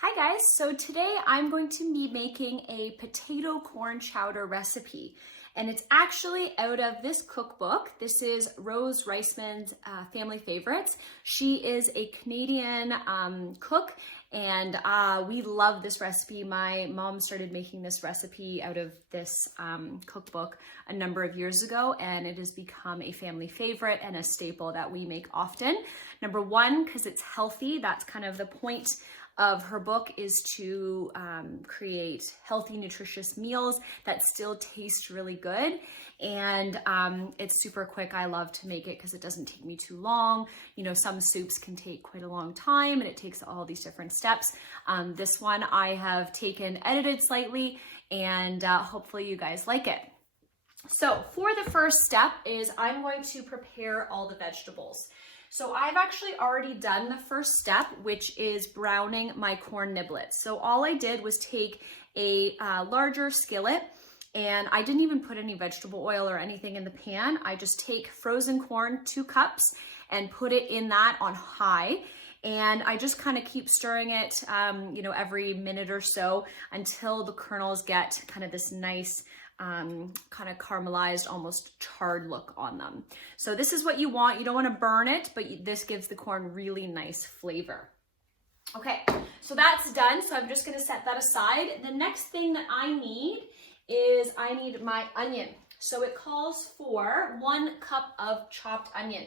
Hi guys, so today I'm going to be making a potato corn chowder recipe, and it's actually out of this cookbook. This is Rose Reisman's Family Favorites. She is a Canadian cook, and we love this recipe. My mom started making this recipe out of this cookbook a number of years ago, and it has become a family favorite and a staple that we make often. Number one, because it's healthy. That's kind of the point of her book, is to create healthy, nutritious meals that still taste really good. And it's super quick. I love to make it because it doesn't take me too long. You know, some soups can take quite a long time and it takes all these different steps. This one I have edited slightly, and hopefully you guys like it. So for the first step is I'm going to prepare all the vegetables. So I've actually already done the first step, which is browning my corn niblets. So all I did was take a larger skillet, and I didn't even put any vegetable oil or anything in the pan. I just take frozen corn, 2 cups, and put it in that on high. And I just kind of keep stirring it, every minute or so until the kernels get kind of this nice kind of caramelized, almost charred look on them. So this is what you want. You don't want to burn it, but this gives the corn really nice flavor. Okay, so that's done. So I'm just going to set that aside. The next thing that I need is my onion. So it calls for 1 cup of chopped onion.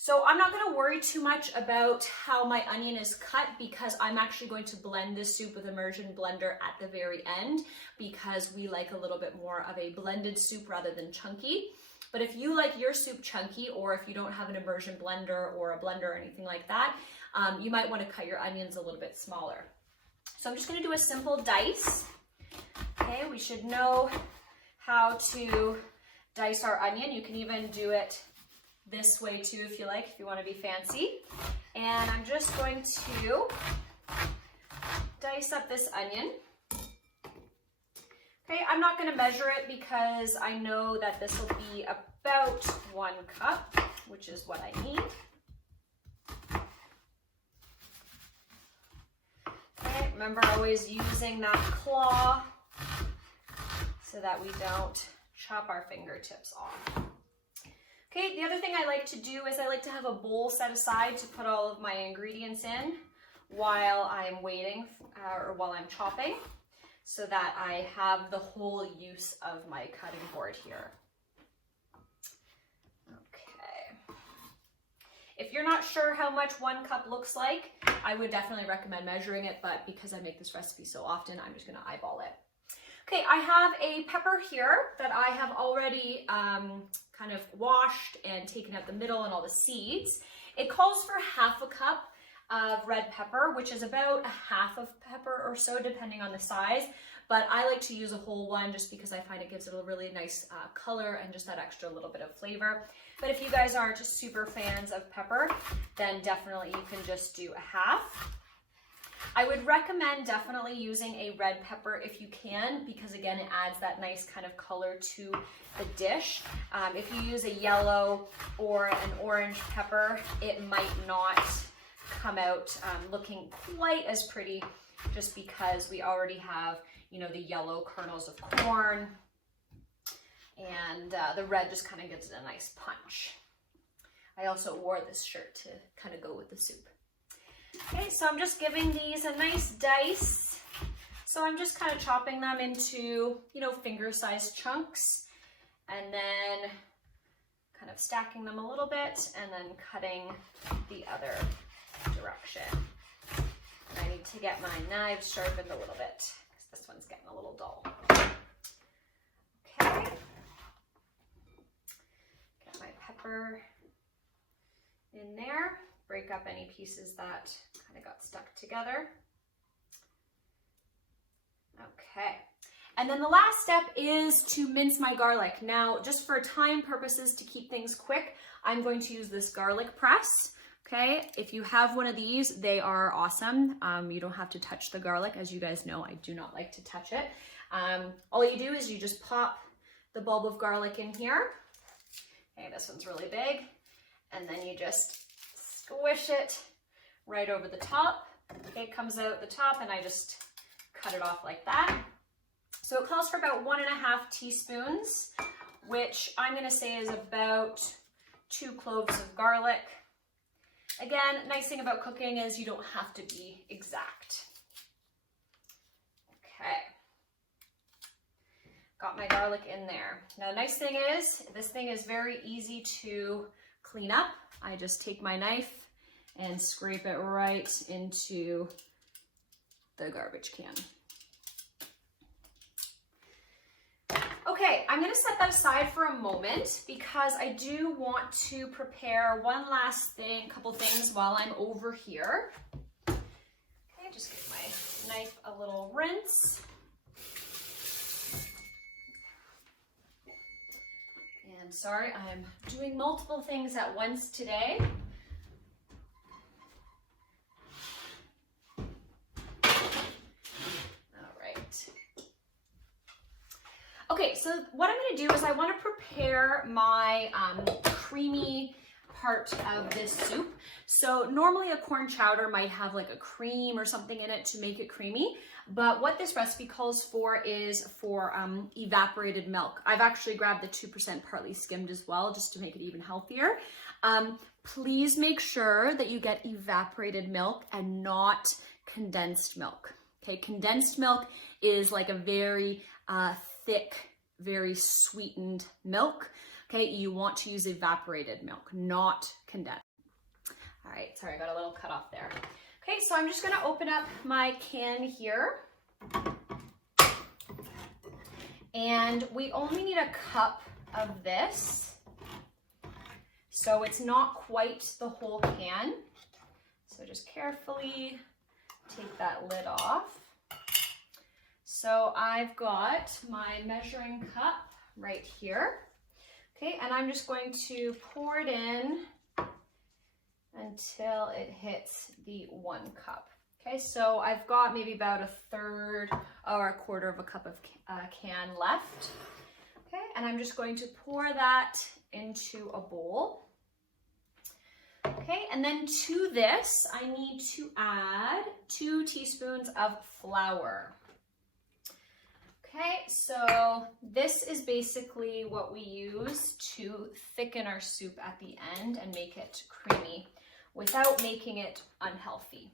So I'm not going to worry too much about how my onion is cut, because I'm actually going to blend this soup with immersion blender at the very end, because we like a little bit more of a blended soup rather than chunky. But if you like your soup chunky, or if you don't have an immersion blender or a blender or anything like that, you might want to cut your onions a little bit smaller. So I'm just going to do a simple dice. Okay, we should know how to dice our onion. You can even do it this way too if you like, if you want to be fancy. And I'm just going to dice up this onion. Okay, I'm not going to measure it because I know that this will be about 1 cup, which is what I need. Okay, remember always using that claw so that we don't chop our fingertips off. Okay, the other thing I like to do is I like to have a bowl set aside to put all of my ingredients in while I'm waiting or while I'm chopping, so that I have the whole use of my cutting board here. Okay. If you're not sure how much 1 cup looks like, I would definitely recommend measuring it, but because I make this recipe so often, I'm just going to eyeball it. Okay, I have a pepper here that I have already kind of washed and taken out the middle and all the seeds. It calls for 1/2 cup of red pepper, which is about 1/2 of pepper or so, depending on the size. But I like to use a whole one just because I find it gives it a really nice color and just that extra little bit of flavor. But if you guys aren't just super fans of pepper, then definitely you can just do 1/2. I would recommend definitely using a red pepper if you can, because again, it adds that nice kind of color to the dish. If you use a yellow or an orange pepper, it might not come out looking quite as pretty, just because we already have, the yellow kernels of corn, and the red just kind of gives it a nice punch. I also wore this shirt to kind of go with the soup. Okay, so I'm just giving these a nice dice. So I'm just kind of chopping them into, finger-sized chunks, and then kind of stacking them a little bit, and then cutting the other direction. And I need to get my knives sharpened a little bit, because this one's getting a little dull. Okay. Get my pepper in there. Break up any pieces that kind of got stuck together. Okay. And then the last step is to mince my garlic. Now, just for time purposes, to keep things quick, I'm going to use this garlic press. Okay, if you have one of these, they are awesome. You don't have to touch the garlic. As you guys know, I do not like to touch it. All you do is you just pop the bulb of garlic in here. Okay, this one's really big. And then you just squish it right over the top. Okay, it comes out the top and I just cut it off like that. So it calls for about 1.5 teaspoons, which I'm gonna say is about 2 cloves of garlic. Again, nice thing about cooking is you don't have to be exact. Okay. Got my garlic in there. Now, the nice thing is, this thing is very easy to clean up. I just take my knife and scrape it right into the garbage can. Okay, I'm gonna set that aside for a moment because I do want to prepare one last thing, couple things while I'm over here. Okay, just give my knife a little rinse. And sorry, I'm doing multiple things at once today. All right. Okay, so what I'm gonna do is I wanna prepare my creamy part of this soup. So normally a corn chowder might have like a cream or something in it to make it creamy, but what this recipe calls for is for evaporated milk. I've actually grabbed the 2% partly skimmed as well, just to make it even healthier. Please make sure that you get evaporated milk and not condensed milk. Okay, condensed milk is like a very thick, very sweetened milk. Okay, you want to use evaporated milk, not condensed. All right, sorry, I got a little cut off there. Okay, so I'm just gonna open up my can here. And we only need a cup of this. So it's not quite the whole can. So just carefully take that lid off. So I've got my measuring cup right here. Okay, and I'm just going to pour it in until it hits the 1 cup. Okay, so I've got maybe about 1/3 or 1/4 of a cup of can left. Okay, and I'm just going to pour that into a bowl. Okay, and then to this, I need to add 2 teaspoons of flour. Okay, so this is basically what we use to thicken our soup at the end and make it creamy without making it unhealthy.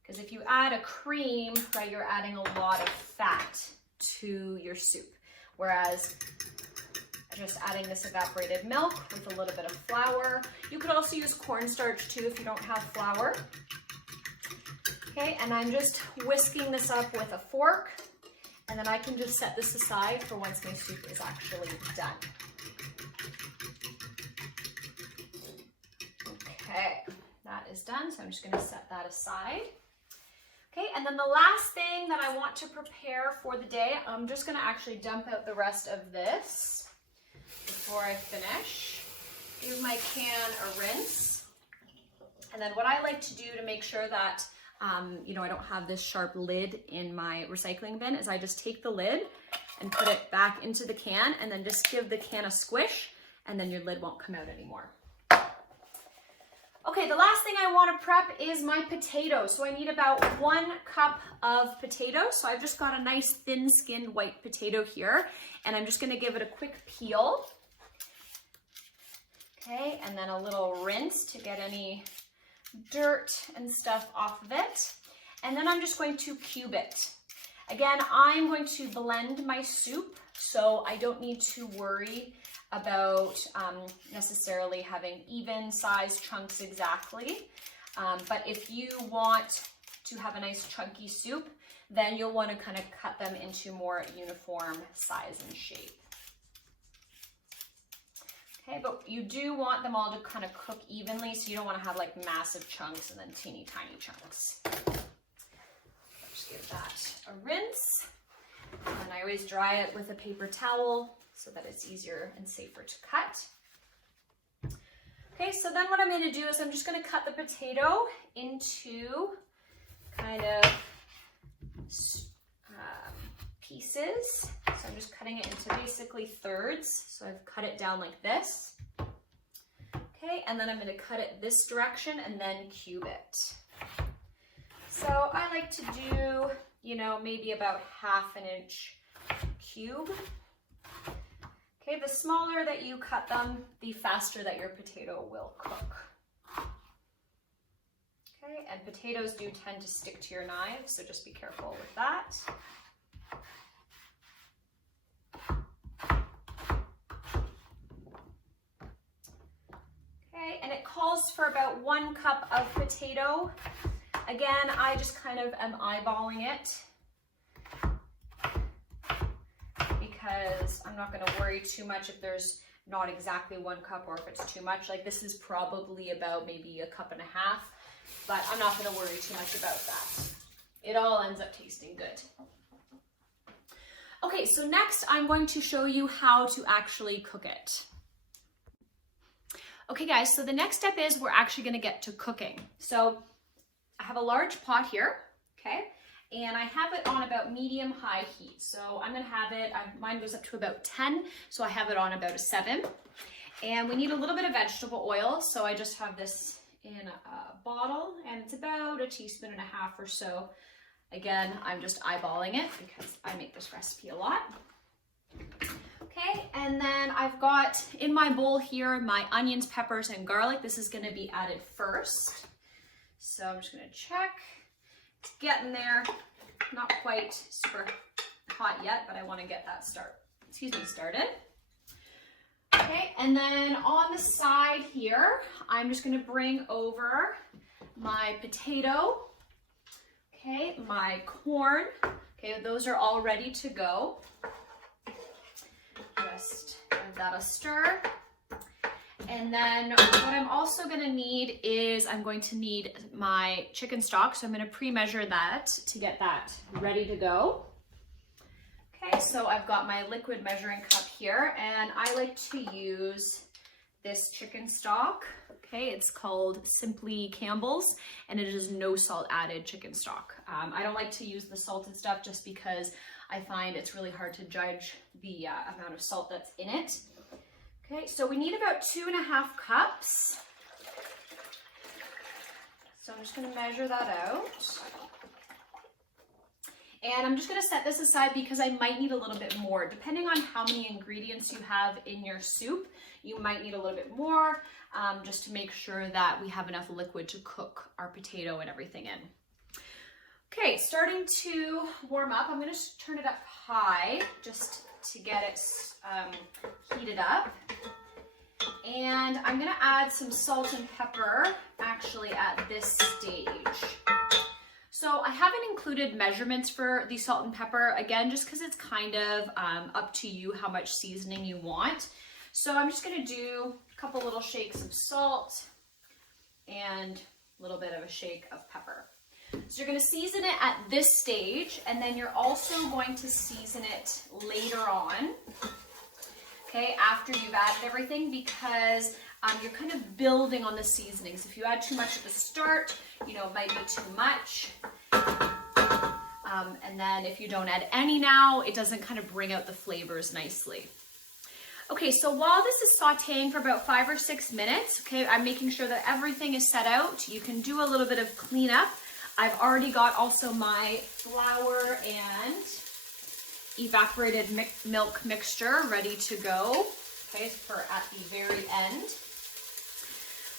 Because if you add a cream, right, you're adding a lot of fat to your soup. Whereas just adding this evaporated milk with a little bit of flour. You could also use cornstarch too if you don't have flour. Okay, and I'm just whisking this up with a fork. And then I can just set this aside for once my soup is actually done. Okay, that is done, so I'm just gonna set that aside. Okay, and then the last thing that I want to prepare for the day, I'm just gonna actually dump out the rest of this before I finish. Give my can a rinse. And then what I like to do to make sure that I don't have this sharp lid in my recycling bin is I just take the lid and put it back into the can and then just give the can a squish and then your lid won't come out anymore. Okay, the last thing I want to prep is my potatoes. So I need about 1 cup of potatoes. So I've just got a nice thin-skinned white potato here and I'm just going to give it a quick peel. Okay, and then a little rinse to get any dirt and stuff off of it. And then I'm just going to cube it. Again, I'm going to blend my soup, so I don't need to worry about necessarily having even size chunks exactly. But if you want to have a nice chunky soup, then you'll want to kind of cut them into more uniform size and shape. Okay, but you do want them all to kind of cook evenly, so you don't want to have like massive chunks and then teeny tiny chunks. Just give that a rinse. And I always dry it with a paper towel so that it's easier and safer to cut. Okay, so then what I'm going to do is I'm just going to cut the potato into kind of pieces. So I'm just cutting it into basically thirds. So I've cut it down like this. Okay, and then I'm going to cut it this direction and then cube it. like to do, you know, maybe about 1/2 inch cube. Okay, the smaller that you cut them, the faster that your potato will cook. Okay, and potatoes do tend to stick to your knives, so just be careful with that. Okay, and it calls for about 1 cup of potato. Again, I just kind of am eyeballing it because I'm not going to worry too much if there's not exactly 1 cup or if it's too much. Like this is probably about maybe 1.5 cups, but I'm not going to worry too much about that. It all ends up tasting good. Okay, so next I'm going to show you how to actually cook it. Okay guys, so the next step is we're actually going to get to cooking. So I have a large pot here, okay, and I have it on about medium-high heat. So I'm going to have it, mine goes up to about 10, so I have it on about a 7. And we need a little bit of vegetable oil, so I just have this in a bottle, and it's about 1.5 teaspoons or so. Again, I'm just eyeballing it because I make this recipe a lot. Okay, and then I've got in my bowl here my onions, peppers, and garlic. This is going to be added first. So I'm just going to check. It's getting there. Not quite super hot yet, but I want to get that started. Okay, and then on the side here, I'm just going to bring over my potato. Okay, my corn. Okay, those are all ready to go. Just give that a stir. And then what I'm also going to need is I'm going to need my chicken stock. So I'm going to pre-measure that to get that ready to go. Okay, so I've got my liquid measuring cup here, and I like to use this chicken stock. Okay, it's called Simply Campbell's, and it is no salt added chicken stock. I don't like to use the salted stuff just because I find it's really hard to judge the amount of salt that's in it. Okay, so we need about 2.5 cups. So I'm just going to measure that out. And I'm just going to set this aside because I might need a little bit more. Depending on how many ingredients you have in your soup, you might need a little bit more just to make sure that we have enough liquid to cook our potato and everything in. Okay, starting to warm up. I'm going to turn it up high just to get it heated up. And I'm going to add some salt and pepper actually at this stage. So I haven't included measurements for the salt and pepper, again, just because it's kind of up to you how much seasoning you want. So I'm just going to do a couple little shakes of salt and a little bit of a shake of pepper. So you're going to season it at this stage, and then you're also going to season it later on, okay, after you've added everything, because you're kind of building on the seasonings. If you add too much at the start, you know, it might be too much. And then if you don't add any now, it doesn't kind of bring out the flavors nicely. Okay, so while this is sauteing for about 5 or 6 minutes, okay, I'm making sure that everything is set out. You can do a little bit of cleanup. I've already got also my flour and evaporated milk mixture ready to go, okay, for at the very end.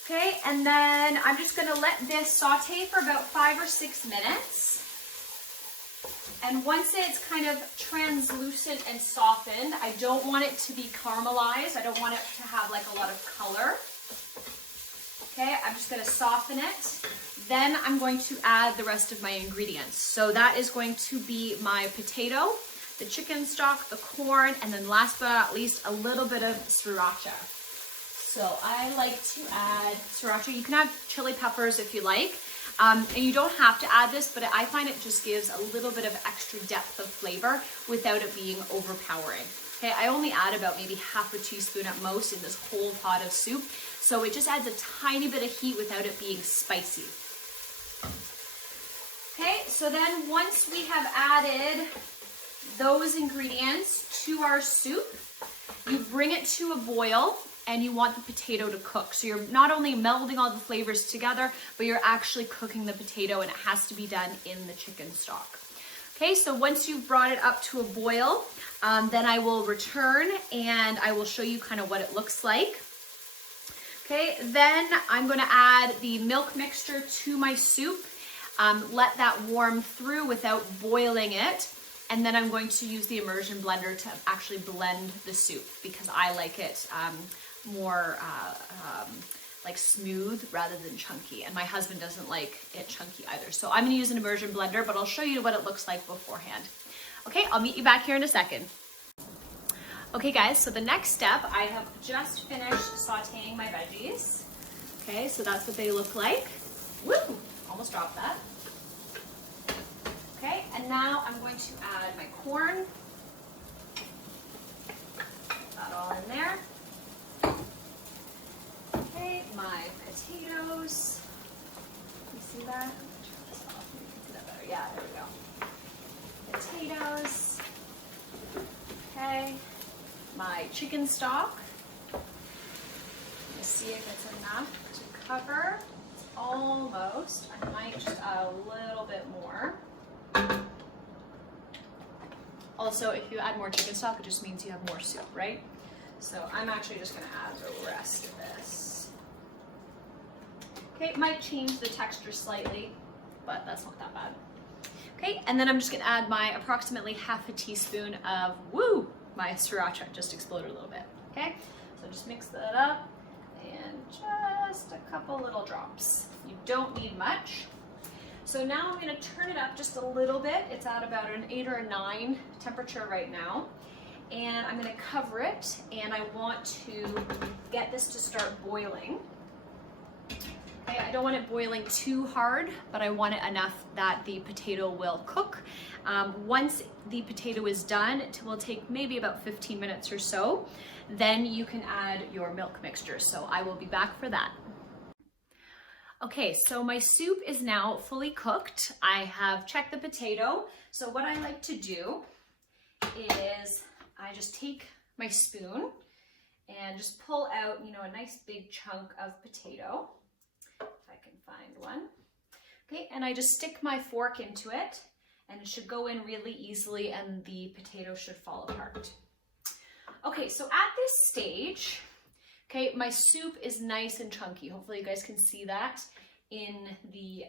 Okay, and then I'm just gonna let this saute for about 5 or 6 minutes. And once it's kind of translucent and softened, I don't want it to be caramelized. I don't want it to have like a lot of color. Okay, I'm just gonna soften it. Then I'm going to add the rest of my ingredients. So that is going to be my potato, the chicken stock, the corn, and then last but not least, a little bit of sriracha. So I like to add sriracha. You can add chili peppers if you like. And you don't have to add this, but I find it just gives a little bit of extra depth of flavor without it being overpowering. Okay, I only add about maybe half a teaspoon at most in this whole pot of soup. So it just adds a tiny bit of heat without it being spicy. Okay, so then once we have added those ingredients to our soup, you bring it to a boil. and you want the potato to cook. So you're not only melding all the flavors together, but you're actually cooking the potato, and it has to be done in the chicken stock. Okay, so once you've brought it up to a boil, then I will return and I will show you kind of what it looks like. Okay, then I'm gonna add the milk mixture to my soup, let that warm through without boiling it, and then I'm going to use the immersion blender to actually blend the soup because I like it more like smooth rather than chunky, and my husband doesn't like it chunky either. So I'm gonna use an immersion blender, but I'll show you what it looks like beforehand. Okay, I'll meet you back here in a second. Okay guys, so the next step, I have just finished sauteing my veggies. Okay, so that's what they look like. Woo, almost dropped that. Okay, and now I'm going to add my corn. Put that all in there. Okay, my potatoes. You see that? Turn this off. You can see that better. Yeah, there we go. Potatoes. Okay, my chicken stock. Let's see if it's enough to cover. It's almost. I might just add a little bit more. Also, if you add more chicken stock, it just means you have more soup, right? So I'm actually just gonna add the rest of this. Okay, it might change the texture slightly, but that's not that bad. Okay, and then I'm just gonna add my approximately half a teaspoon of, my sriracha just exploded a little bit. Okay, so just mix that up and just a couple little drops. You don't need much. So now I'm gonna turn it up just a little bit. It's at about an 8 or a 9 temperature right now. And I'm gonna cover it, and I want to get this to start boiling. Okay, I don't want it boiling too hard, but I want it enough that the potato will cook. Once the potato is done, it will take maybe about 15 minutes or so. Then you can add your milk mixture. So I will be back for that. Okay, so my soup is now fully cooked. I have checked the potato. So what I like to do is I just take my spoon and just pull out, a nice big chunk of potato. If I can find one. Okay, and I just stick my fork into it, and it should go in really easily, and the potato should fall apart. Okay, so at this stage, okay, my soup is nice and chunky. Hopefully you guys can see that in the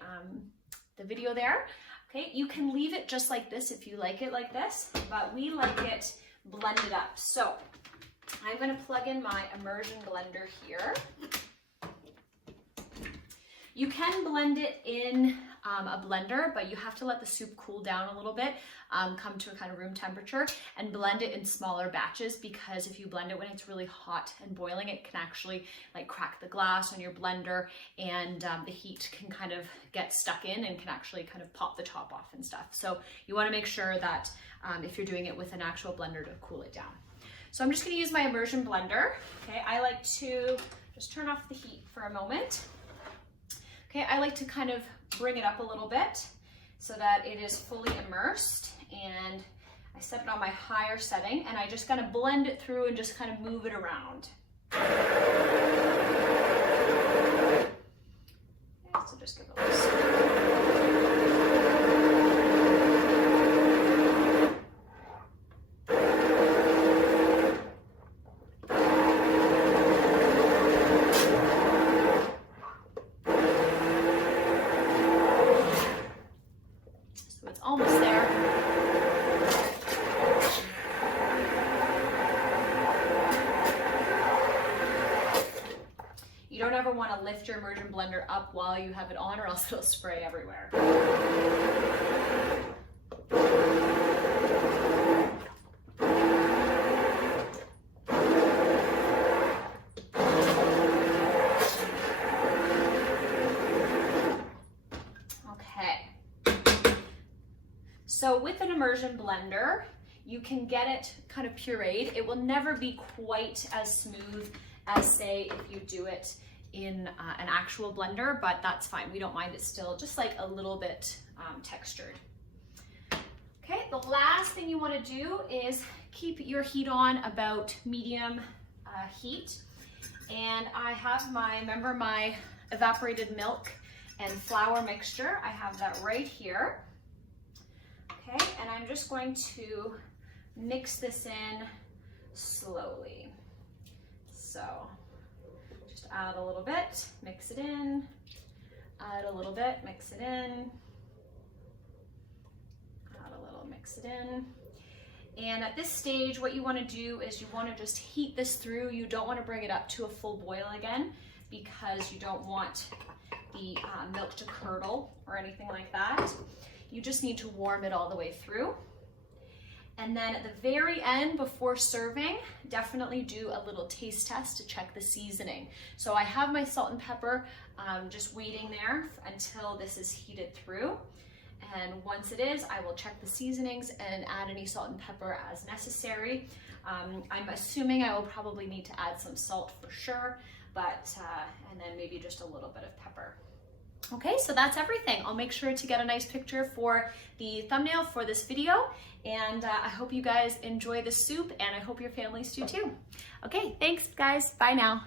video there. Okay, you can leave it just like this if you like it like this, but we like it blended up. So I'm gonna plug in my immersion blender here. You can blend it in a blender, but you have to let the soup cool down a little bit, come to a kind of room temperature, and blend it in smaller batches, because if you blend it when it's really hot and boiling, it can actually like crack the glass on your blender, and the heat can kind of get stuck in and can actually kind of pop the top off and stuff. So you wanna make sure that if you're doing it with an actual blender, to cool it down. So I'm just gonna use my immersion blender. Okay, I like to just turn off the heat for a moment. Okay, I like to kind of bring it up a little bit so that it is fully immersed, and I set it on my higher setting, and I just kind of blend it through and just kind of move it around. Okay, so just give it a little stir. Almost there. You don't ever want to lift your immersion blender up while you have it on, or else it'll spray everywhere. So with an immersion blender, you can get it kind of pureed. It will never be quite as smooth as, say, if you do it in an actual blender, but that's fine. We don't mind it still, just like a little bit textured. Okay, the last thing you want to do is keep your heat on about medium heat. And I have my evaporated milk and flour mixture. I have that right here. Okay, and I'm just going to mix this in slowly. So just add a little bit, mix it in, add a little bit, mix it in, add a little, mix it in. And at this stage, what you want to do is you want to just heat this through. You don't want to bring it up to a full boil again because you don't want the milk to curdle or anything like that. You just need to warm it all the way through. And then at the very end, before serving, definitely do a little taste test to check the seasoning. So I have my salt and pepper just waiting there until this is heated through. And once it is, I will check the seasonings and add any salt and pepper as necessary. I'm assuming I will probably need to add some salt for sure, but and then maybe just a little bit of pepper. Okay, so that's everything. I'll make sure to get a nice picture for the thumbnail for this video, and I hope you guys enjoy the soup, and I hope your families do too. Okay, thanks guys, bye now.